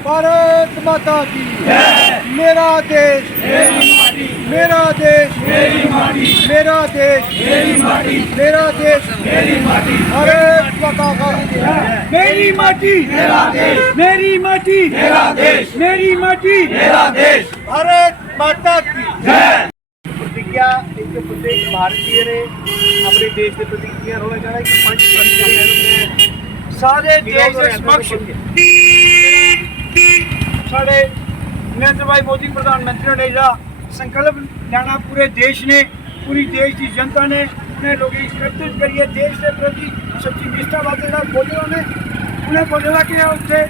भारत माता की मेरा देश मेरी माटी, मेरा देश मेरी माटी, मेरा देश मेरी माटी, मेरा देश मेरी माटी, भारत माता का मेरी माटी मेरा देश, मेरी माटी मेरा देश, मेरी माटी मेरा देश, भारत माता की जय। प्रतिज्ञा एक प्रत्येक भारतीय ने अपने देश के प्रति क्लियर होना चाह रहा है कि मंच पर सारे देश के समक्ष साढ़े नरेंद्र भाई मोदी प्रधानमंत्री ने जरा संकल्प लेना पूरे देश ने, पूरी देश की जनता ने अपने लोग एकत्रित करिए देश के प्रति सच्ची निष्ठा बातें बोले उन्हें बोलेगा कि उत्थे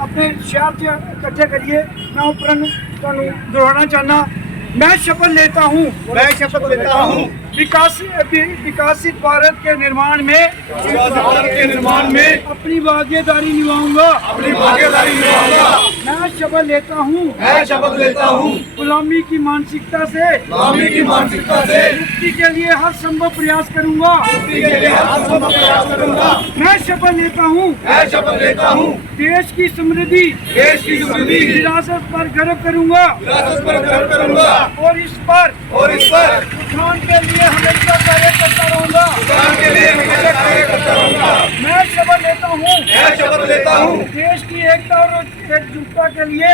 अपने शहर से इकट्ठे करिए। मैं उपरंग दोहराना चाहना, मैं शपथ लेता हूँ विकासित भारत के निर्माण में अपनी भागीदारी निभाऊंगा। मैं शपथ लेता हूँ गुलामी की मानसिकता से मुक्ति के लिए हर संभव प्रयास करूंगा। मैं शपथ लेता हूँ देश की समृद्धि विरासत पर गर्व करूंगा और इस पर उत्थान के लिए हमेशा कार्य करता रहूंगा। मैं शपथ लेता हूँ देश की एकता और एकजुटता के लिए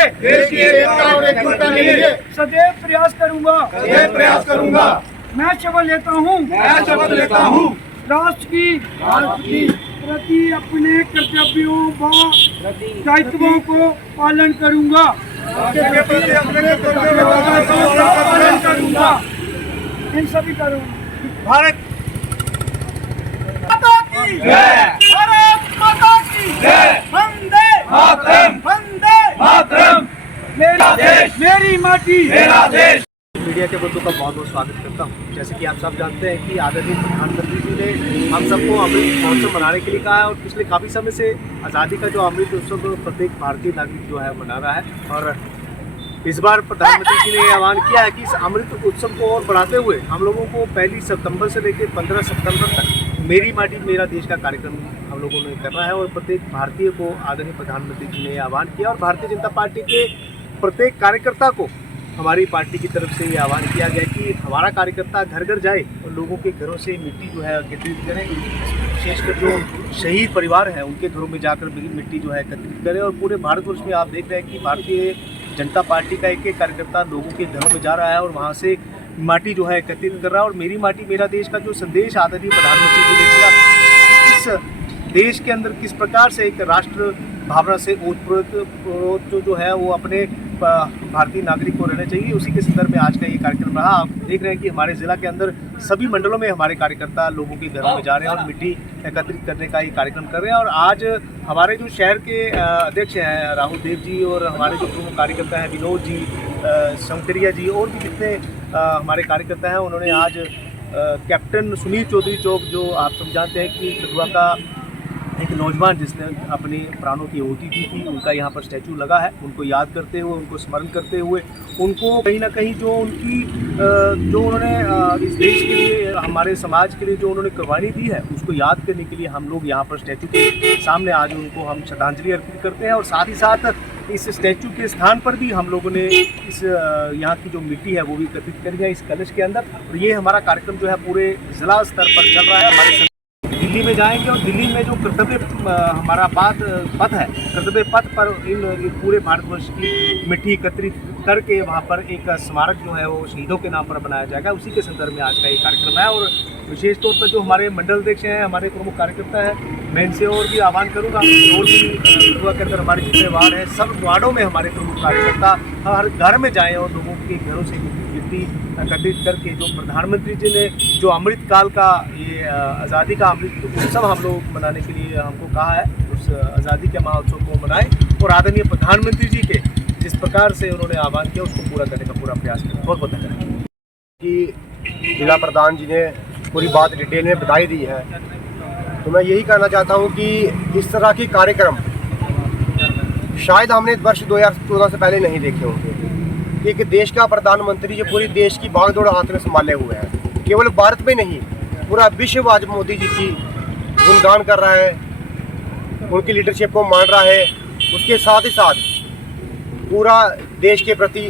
सदैव प्रयास करूंगा। मैं शपथ लेता हूँ राष्ट्र की प्रति अपने कर्तव्यों व दायित्वों को पालन करूंगा। इन सभी करूंगा। भारत माता की जय, भारत माता की जय, वंदे मातरम, मेरा देश मेरी माटी मेरा देश। मीडिया के बंधु का बहुत बहुत स्वागत करता हूँ। जैसे कि आप सब जानते हैं कि आदरणीय प्रधानमंत्री जी ने हम सबको अमृत महोत्सव मनाने के लिए कहा है और पिछले काफ़ी समय से आज़ादी का जो अमृत उत्सव प्रत्येक भारतीय नागरिक जो है मना रहा है। और इस बार प्रधानमंत्री जी ने आह्वान किया है कि इस अमृत उत्सव को और बढ़ाते हुए हम लोगों को 1 सितंबर से लेकर 15 सितंबर तक मेरी माटी मेरा देश का कार्यक्रम हम लोगों ने करना है। और प्रत्येक भारतीय को आदरणीय प्रधानमंत्री जी ने आह्वान किया और भारतीय जनता पार्टी के प्रत्येक कार्यकर्ता को हमारी पार्टी की तरफ से ये आह्वान किया गया कि हमारा कार्यकर्ता घर घर जाए और लोगों के घरों से मिट्टी जो है एकत्रित करें। विशेषकर जो शहीद परिवार हैं उनके घरों में जाकर मिट्टी जो है एकत्रित करें। और पूरे भारतवर्ष में आप देख रहे हैं कि भारतीय जनता पार्टी का एक कार्यकर्ता लोगों के घरों में जा रहा है और वहाँ से माटी जो है एकत्रित कर रहा है। और मेरी माटी मेरा देश का जो संदेश आदरणीय प्रधानमंत्री जी ने दिया, इस देश के अंदर किस प्रकार से एक राष्ट्र भावना से ओतप्रोत जो है वो अपने भारतीय नागरिक को रहना चाहिए, उसी के संदर्भ में आज का ये कार्यक्रम रहा। आप देख रहे हैं कि हमारे ज़िला के अंदर सभी मंडलों में हमारे कार्यकर्ता लोगों के घरों में जा रहे हैं और मिट्टी एकत्रित करने का ये कार्यक्रम कर रहे हैं। और आज हमारे जो शहर के अध्यक्ष हैं राहुल देव जी और हमारे जो प्रमुख कार्यकर्ता हैं विनोद जी, शंकरिया जी और भी जितने हमारे कार्यकर्ता हैं, उन्होंने आज कैप्टन सुनील चौधरी चौक, जो आप सब जानते हैं कि कठुआ का एक नौजवान जिसने अपने प्राणों की आहुति दी थी, उनका यहाँ पर स्टैचू लगा है। उनको याद करते हुए, उनको स्मरण करते हुए, उनको कहीं ना कहीं जो उनकी जो उन्होंने इस देश के लिए, हमारे समाज के लिए जो उन्होंने कुर्बानी दी है, उसको याद करने के लिए हम लोग यहाँ पर स्टैचू के सामने आज उनको हम श्रद्धांजलि अर्पित करते हैं। और साथ ही साथ इस स्टैचू के स्थान पर भी हम लोगों ने इस यहाँ की जो मिट्टी है वो भी एकत्रित करी है इस कलश के अंदर। और ये हमारा कार्यक्रम जो है पूरे जिला स्तर पर चल रहा है। हमारे दिल्ली में जाएंगे और दिल्ली में जो कर्तव्य हमारा पथ है, कर्तव्य पथ पर इन पूरे भारतवर्ष की मिट्टी एकत्रित करके वहाँ पर एक स्मारक जो है वो शहीदों के नाम पर बनाया जाएगा। उसी के संदर्भ में आज का ये कार्यक्रम है। और विशेष तौर पर जो हमारे मंडल अध्यक्ष हैं, हमारे प्रमुख कार्यकर्ता हैं, मैं इनसे और भी आह्वान करूँगा और भी कठुआ के अंदर हमारे जितने वार्ड हैं, सब वार्डों में हमारे प्रमुख कार्यकर्ता हर घर में जाएँ और लोगों के घरों से मिट्टी एकत्रित करके जो प्रधानमंत्री जी ने जो अमृत काल का ये आज़ादी का अमृत उत्सव हम लोग मनाने के लिए हमको कहा है, उस आज़ादी के महोत्सव को मनाएं और आदरणीय प्रधानमंत्री जी के जिस प्रकार से उन्होंने आह्वान किया उसको पूरा करने का पूरा प्रयास करें। बहुत बहुत धन्यवाद। कि जिला प्रधान जी ने पूरी बात डिटेल में बताई दी है, तो मैं यही कहना चाहता हूँ कि इस तरह के कार्यक्रम शायद हमने वर्ष 2014 से पहले नहीं देखे होंगे कि एक देश का प्रधानमंत्री जो पूरी देश की भागदौड़ हाथ में संभाले हुए है, केवल भारत में नहीं पूरा विश्व आज मोदी जी की गुणगान कर रहा है। उनकी लीडरशिप को मान रहा है, उसके साथ ही साथ पूरा देश के प्रति,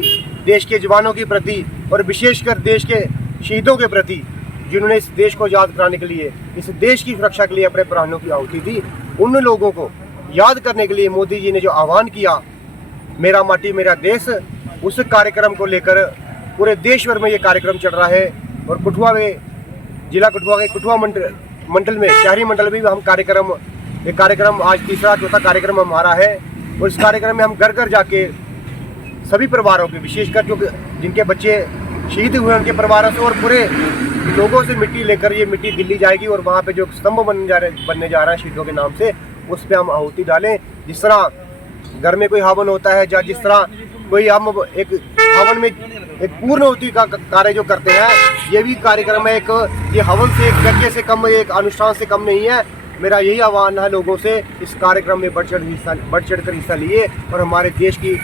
देश के जवानों के प्रति और विशेषकर देश के शहीदों के प्रति जिन्होंने इस देश को याद कराने के लिए, इस देश की सुरक्षा के लिए अपने प्राणों की आहुति दी, उन लोगों को याद करने के लिए मोदी जी ने जो आह्वान किया, मेरा माटी मेरा देश, उस कार्यक्रम को लेकर पूरे देश भर में ये कार्यक्रम चल रहा है। और कठुआ में, जिला कठुआ के कठुआ मंडल में, शहरी मंडल में भी हम ये कार्यक्रम आज तीसरा चौथा कार्यक्रम हमारा है। और इस कार्यक्रम में हम घर घर जाके सभी परिवारों के, विशेषकर जो जिनके बच्चे शहीद हुए उनके परिवारों से और पूरे लोगों से मिट्टी लेकर, ये मिट्टी दिल्ली जाएगी और वहाँ पे जो स्तंभ बनने जा रहा है शहीदों के नाम से, उस पर हम आहुति डालें। जिस तरह घर में कोई हवन होता है, या जिस तरह कोई हम एक हवन में एक पूर्ण आहुति का कार्य जो करते हैं, ये भी कार्यक्रम है एक, ये हवन से, एक यज्ञ से कम, एक अनुष्ठान से कम नहीं है। मेरा यही आह्वान है लोगों से, इस कार्यक्रम में बढ़ चढ़ कर हिस्सा लिए और हमारे देश की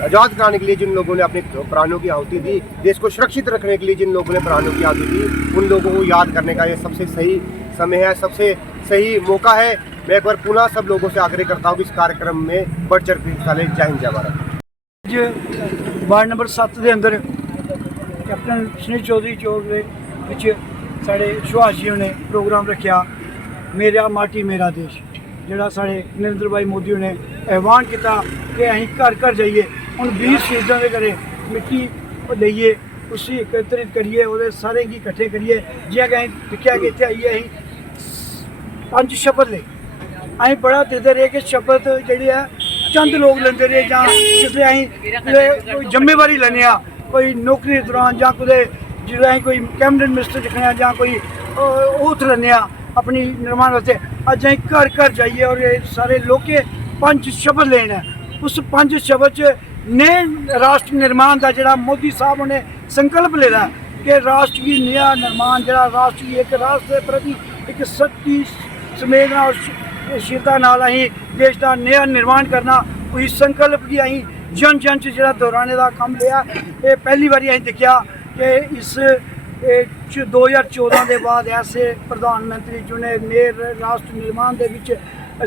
आज़ाद कराने के लिए जिन लोगों ने अपने प्राणों की आहुति दी, देश को सुरक्षित रखने के लिए जिन लोगों ने प्राणों की आहुति दी, उन लोगों को याद करने का ये सबसे सही समय है, सबसे सही मौका है। मैं एक बार पुनः सब लोगों से आग्रह करता हूँ कि इस कार्यक्रम में बढ़ चढ़ कर हिस्सा लें। जय हिंद, जय भारत। ਅੱਜ ਵਾਰਡ ਨੰਬਰ 7 ਦੇ ਅੰਦਰ ਕੈਪਟਨ ਸੁਨੀਲ ਚੌਧਰੀ ਚੌਕ ਦੇ ਵਿੱਚ ਸਾਡੇ ਸੁਭਾਸ਼ ਜੀ ਨੇ ਪ੍ਰੋਗਰਾਮ ਰੱਖਿਆ, ਮੇਰਾ ਮਾਟੀ ਮੇਰਾ ਦੇਸ਼, ਜਿਹੜਾ ਸਾਡੇ ਨਰਿੰਦਰ ਭਾਈ ਮੋਦੀ ਨੇ ਐਲਾਨ ਕੀਤਾ ਕਿ ਅਸੀਂ ਘਰ ਘਰ ਜਾਈਏ, ਹੁਣ 20 ਸ਼ਹੀਦਾਂ ਦੇ ਘਰੇ ਮਿੱਟੀ ਲਈਏ, ਉਸੇ ਇਕੱਤਰਿਤ ਕਰੀਏ, ਉਹਦੇ ਸਾਰੇ ਕੀ ਇਕੱਠੇ ਕਰੀਏ। ਜਿਵੇਂ ਕਿ ਅਸੀਂ ਦੇਖਿਆ ਕਿ ਇੱਥੇ ਆਈਏ, ਅਸੀਂ 5 ਸ਼ਬਦ ਲਏ, ਅਸੀਂ ਬੜਾ ਦਿਲਦੇ ਰਹੇ ਕਿ ਸ਼ਬਦ ਜਿਹੜੇ ਆ ਚੰਦ ਲੋਕ ਲੈਂਦੇ ਰਹੇ, ਜਾਂ ਜਿਸਲੇ ਅਸੀਂ ਕੋਈ ਜ਼ਿੰਮੇਵਾਰੀ ਲੈਂਦੇ ਆ, ਕੋਈ ਨੌਕਰੀ ਦੇ ਦੌਰਾਨ, ਜਾਂ ਕਿਤੇ ਜਿਹੜਾ ਅਸੀਂ ਕੋਈ ਕੈਬਨਿਟ ਮਿਨਿਸਟਰ ਲਿਖਣੇ ਆ, ਜਾਂ ਕੋਈ ਓਥ ਲੈਂਦੇ ਆ ਆਪਣੀ ਨਿਰਮਾਣ ਵਾਸਤੇ। ਅੱਜ ਅਸੀਂ ਘਰ ਘਰ ਜਾਈਏ ਔਰ ਇਹ ਸਾਰੇ ਲੋਕੇ 5 ਸ਼ਬਦ ਲੈਣਾ। ਉਸ 5 ਸ਼ਬਦ 'ਚ ਨੇ ਰਾਸ਼ਟਰ ਨਿਰਮਾਣ ਦਾ ਜਿਹੜਾ ਮੋਦੀ ਸਾਹਿਬ ਨੇ ਸੰਕਲਪ ਲਿਆ ਕਿ ਰਾਸ਼ਟਰ ਦੀ ਨਿਆ ਨਿਰਮਾਣ, ਜਿਹੜਾ ਰਾਸ਼ਟਰ ਦੀ ਇੱਕ ਰਾਸ਼ਟਰ ਦੇ ਪ੍ਰਤੀ ਇੱਕ ਸੱਚੀ ਸੰਵੇਦਨਾ ਔਰ ਸ਼ੀਲਤਾ ਨਾਲ ਅਸੀਂ ਦੇਸ਼ ਦਾ ਨਿਆ ਨਿਰਮਾਣ ਕਰਨਾ, ਕੋਈ ਸੰਕਲਪ की ਅਸੀਂ ਜਨ ਜਨ 'ਚ ਜਿਹੜਾ ਦੁਹਰਾਣੇ ਦਾ ਕੰਮ ਲਿਆ। ਇਹ ਪਹਿਲੀ ਵਾਰੀ ਅਸੀਂ ਦੇਖਿਆ ਕਿ ਇਸ 2014 ਦੇ ਬਾਅਦ ਐਸੇ ਪ੍ਰਧਾਨ ਮੰਤਰੀ ਚੁਣੇ ਨੇ ਰਾਸ਼ਟਰ ਨਿਰਮਾਣ ਦੇ ਵਿੱਚ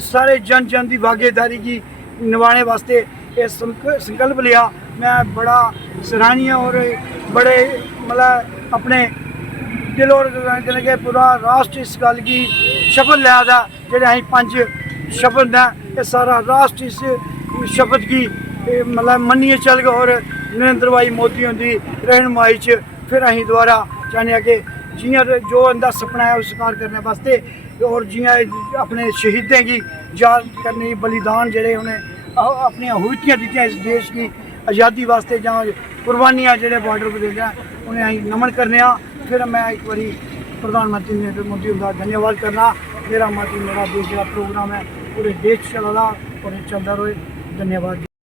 ਸਾਰੇ ਜਨ ਜਨ ਦੀ ਭਾਗੀਦਾਰੀ की ਨਿਭਾਣੇ ਵਾਸਤੇ ਇਹ ਸੰਕਲਪ ਲਿਆ। मैं बड़ा सराहनीय और बड़े मतलब अपने दिल और के पूरा राष्ट्र इस गल की शपथ लिया था, जेह्ड़े असीं 5 शपथ ने ये सारा राष्ट्र इस शपथ की मतलब मन्निए चल गए। और नरेंद्र भाई मोदी उनकी रहनुमाई च फिर असीं दोबारा चाहने कि जियां जो उनका सपना है उस साकार करने वास्ते, और जियां अपने शहीदें की याद करने, बलिदान जेह्ड़े उन्हें अपनी आहुतियाँ दित्तियां इस देश की आज़ादी वास्ते, जहाँ कुर्बानियाँ जेह्ड़े बॉर्डर पर देते हैं उन्हें अं नमन करने। फिर मैं एक बारी प्रधानमंत्री नरेंद्र मोदी का धन्यवाद करना। मेरा माटी मेरा देश का प्रोग्राम है पूरे देश चला और चलता रहे। धन्यवाद।